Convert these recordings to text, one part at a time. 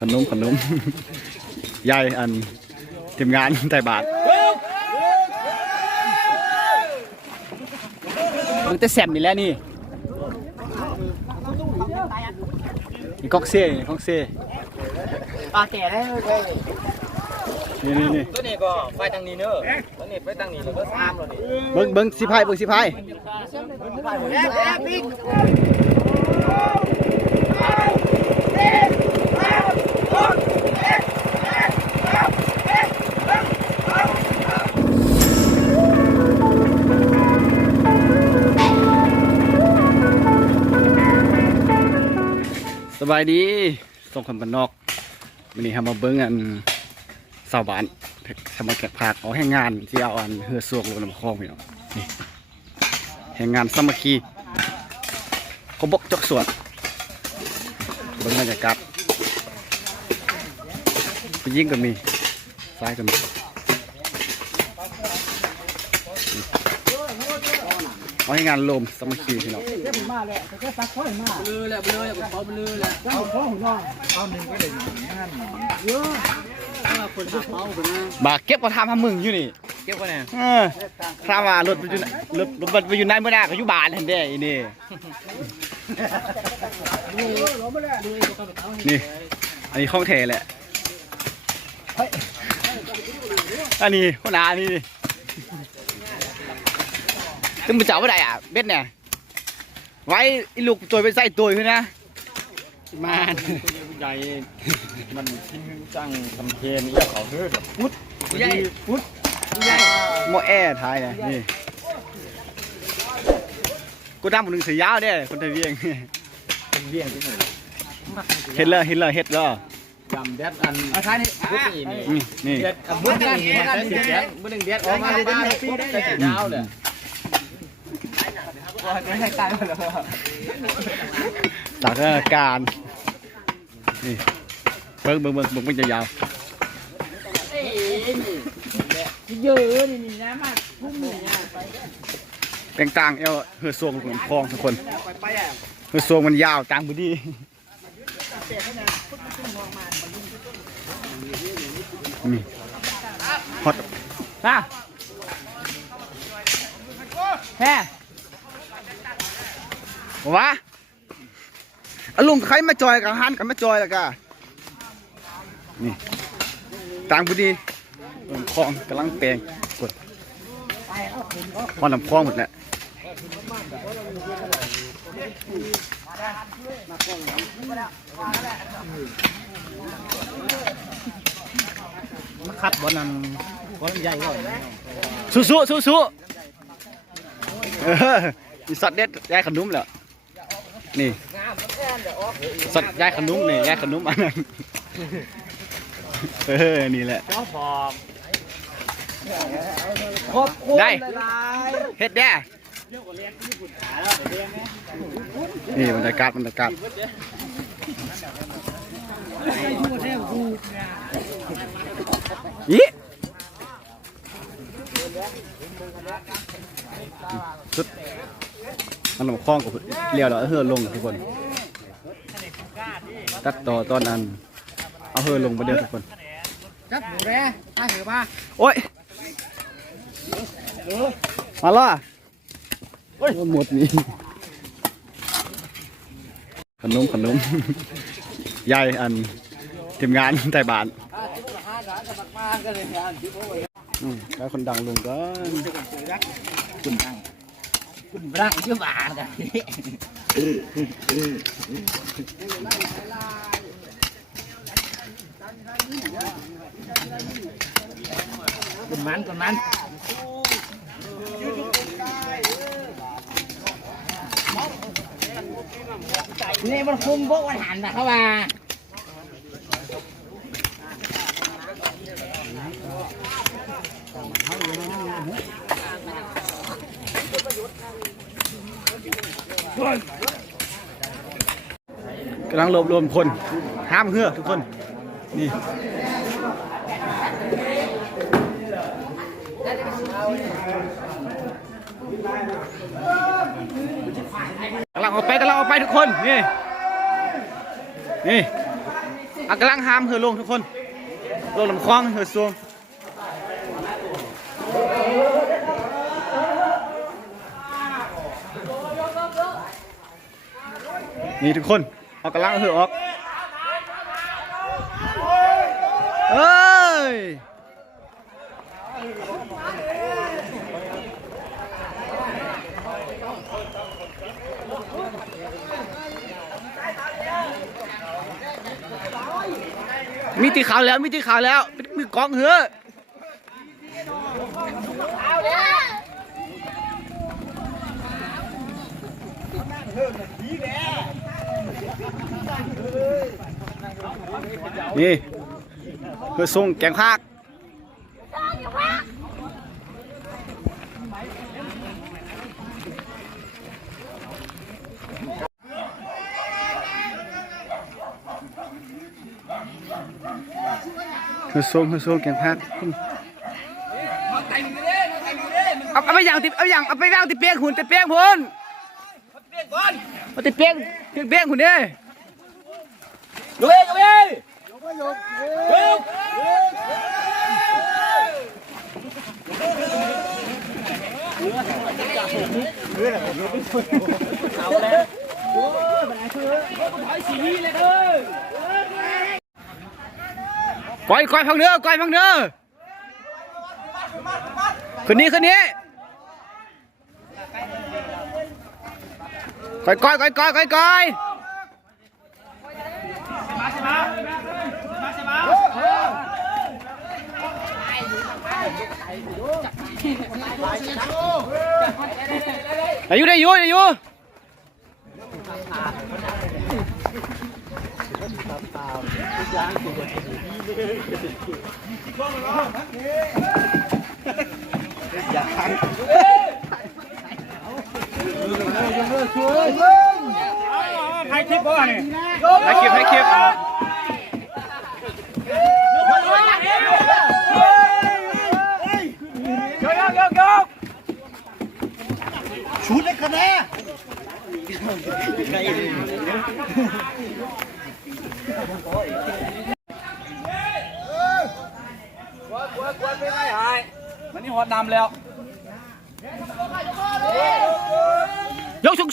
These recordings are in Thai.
ขนมยายอันทีมงานไต่บาทมันจะแซมนี่แหละนี่ก๊อกเซ่ปลาแก่ได้เลยนี่ตัวนี้ก็ไปทางนี้เนอะตัวนี้ไปทางนี้แล้วก็ซ้ำแล้วนี่เบิ้งสิพายสบายดีส่งคนบ้านนอกวันนี้ทำมาเบิ้งอันสาวบ้านทำมาแกะผักเอาแห่งงานที่เอาอันเฮือสวกลงน้ำคลองพี่น้องนี่แห่งงานสามัคคีเขาบอกจกสวนเบิ้งบรรยากาศไปยิ่งก็มีซ้ายก็มีเอาให้งานลมสามัคคีพี่น้องบาเก็บก็ทำให้มึงอยู่นี่เก็บกันเนี่ยข้ามารถไปอยู่รถไปอยู่ไหนเมื่อไหร่ก็อยู่บ้านเห็นได้นี่อันนี้ข้องเทแหละอันนี้หัวหน้านี่ตึ้งไปเจ้าเมื่อไหร่อ่ะเบ็ดเนี่ยไว้ลูกตัวไปใส่ตัวขึ้นนะมาใหญ่มันทิ้งจังทำเพลนี่เขาเฮ้ยพุทธใหญ่โมแอท้ายเลยนี่กูดำคนหนึ่งเสียยาวเนี่ยคนไทยเวียงที่ไหนเฮ็ดเลยจำเด็ดอันท้ายนี่พุทธนี่เด็ดพุทธนี่พุทธเด็ดออกมาได้ปีได้ยาวเลยไม่ใช่ตายเลยสถานการณ์นี่เบิ่งมันจะยาวเยอะนี่นะมากพุ่งนี่ต่างๆเฮือซวงของคลองทุกคนเฮือซวงมันยาวต่างบุดีนี่ฮอตแฮ่วะลุงใครมาจอยกับฮันกันมาจอยแล้วกันนี่ต่างบุดีคลองกำลังแปลงกดคลองลำคลองหมดแหละมาคัดบอลนั้นบอลใหญ่ก่อนสู้มีสัตว์เด็ดยายขนมแล้วนี่สัตว์ยายขนมนี่ยายขนมอันนั้นนี่แหละได้เฮ็ดแด่นี่บรรยากาศยี่สุดมันคล้องกับเลี้ยวแล้วเฮือลงทุกคนตัดต่อตอนนั้นเอาเฮือลงไปเดียวทุกคนจับหมูแร่ตายเหรอป้าโอ้ยมาล่ะหมดนี่ขนมยายอันทีมงานไต่บานแล้วคนดังลงก็คุณรักชื่อบ้านกันคุณมันนี่มันคุมพวกวันหันนะเข้ามากำลังรวมคนห้ามเหือทุกคนนี่กำลังออกไปทุกคนนี่ กำลังหามเหือลงทุกคนลงลำคลองเหือซวงนี่ทุกคนเอากำลังเหือออกเอ้ยมีตีขาวแล้วมีตีขาวแล้วเป็นมือกองเหือนี่เพื่อส่งแกงภาคเพื่อส่งแกงภาคเอาไปอย่างติเอาอย่างเอาไปย่างติเปียกหุ่นติเปียกหุ่นเอาติเปียกหุ่นดิดูเองดูเองก้อยพังเนื้อคืนนี้ก้อยได้อยู่ให้คลิปก่อนให้คลิปชุดเล็กคะแนนกวนไปไงหายมันนี่หอดดำแล้วยกสูง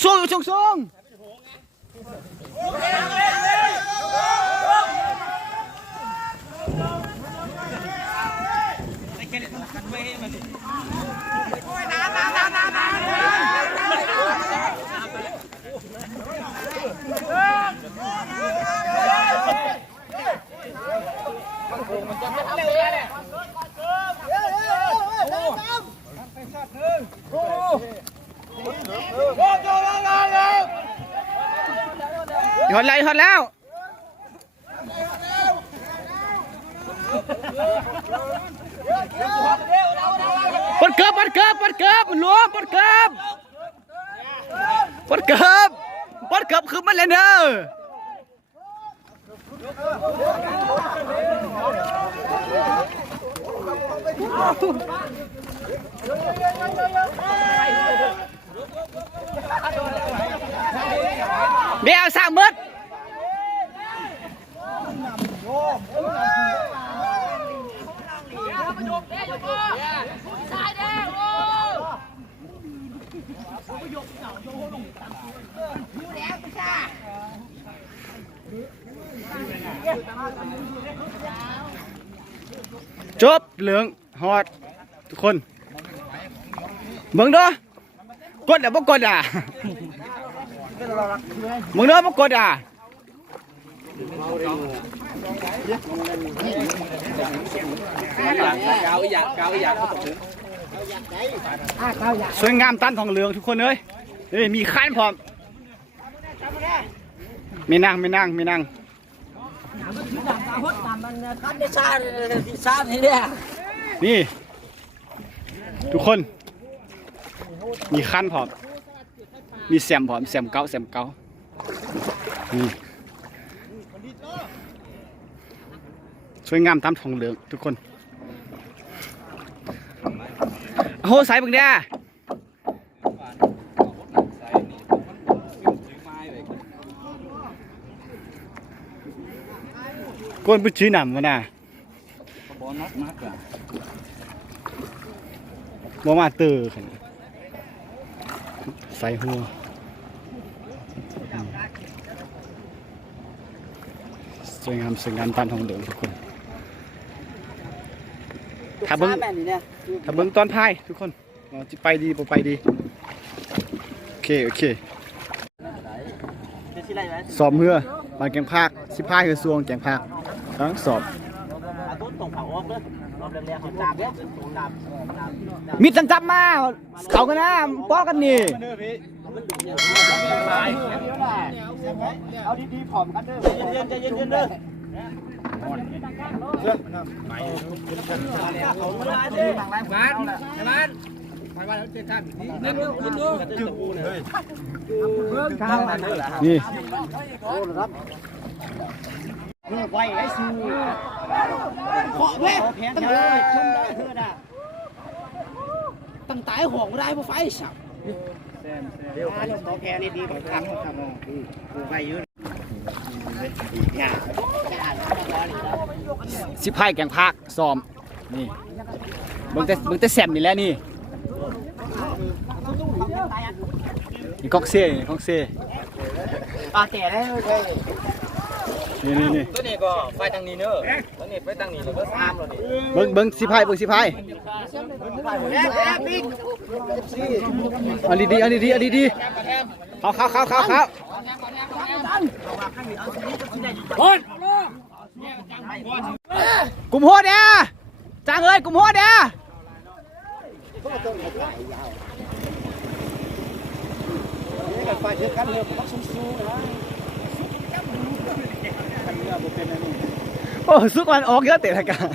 หอดแล้วปดเกือบมันล้วงปดเกือบคือมันเลยเนอะเดี๋ยวสามมืดจบเหลืองฮอดทุกคนเบิ่งด้วยกดบ่กดมึงเด้อบ่กดสวยงามตันทองเหลืองทุกคนเลยมีขั้นพร้อมไม่นั่งนี่ทุกคนมีขั้นพร้อมมีแซมพร้อมแซมเก้านี่สวยงามตามทองเหลืองทุกคนโหใส่บึงเด้อ ก้นไปชื้อหนำมาน่ะ บอลน็อกมากอ่ะ บ่มาเตอร์ขันใส่หัวสวยงามตามท้องเดินทุกคนถ้าเบิ้งตอนพายทุกคนจะไปดีบ่ไปดีโอเคสอบเมื่อบานแกงภาคสิพายคือซวงแกงภาคทั้งสอบมิดจับมาเขากันนะป้อกันนี่เอาดีๆผอมกันเด้อใจเย็นเด้อนี่ไว้ไอ้สูขอเว้ยตั้งเลยชมได้เพื่อนอ่ะตั้งตายห่วงได้เพราะไฟสับเดี๋ยวขอแพ้นี่ดีกว่าครั้งครับกูไปยืนอย่าสิพายแกงภาคซ้อมนี่เบิ่งแต่แซมนี่แหละนี่ก๊อกเซ่แต่ได้เลย นี่ ตัวนี้ก็ไฟทางนี้เนอะตัวนี้ไฟทางนี้แล้วก็ตามเราดิ เบิ่งสิพายเอาดีเขากลุ่มโหดเนี่ยจางเอ้ยกลุ่มโหดเนี่ยโอ้สุกวันออกเยอะเตะละกัน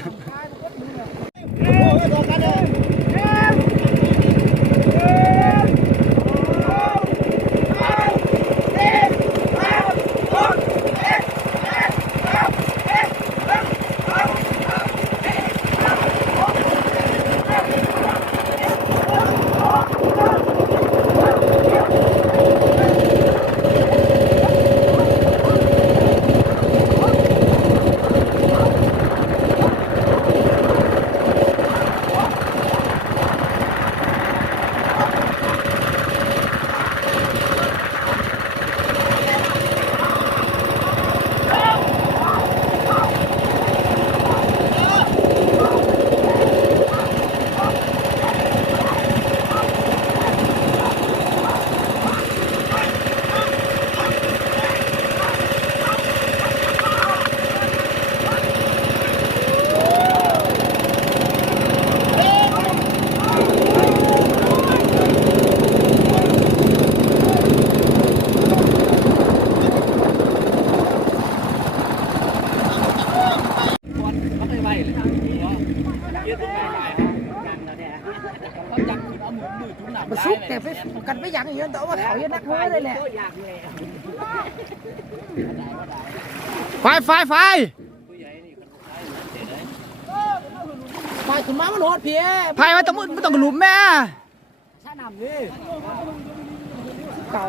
มันซุกแต่กันไม่อยากอย่างนี้แต่ว่าเขายังนักเว้ยเลยแหละไฟไฟขึ้นมามันโหดเพี้ยไฟมันต้องหลุมแม่ชาหนำนี่เก่า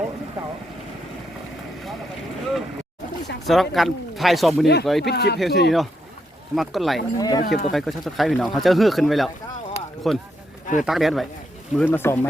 สำหรับการพายซ้อมมื้อนี้ก็ปิดคลิปเฮลซีเนาะมักก็ไหลแล้วไปคลิปต่อไปก็ชัดสไครป์พี่น้องเขาจะฮือขึ้นไว้แล้วทุกคนคือตักแดดไว้มื้อมาซ้อมไหม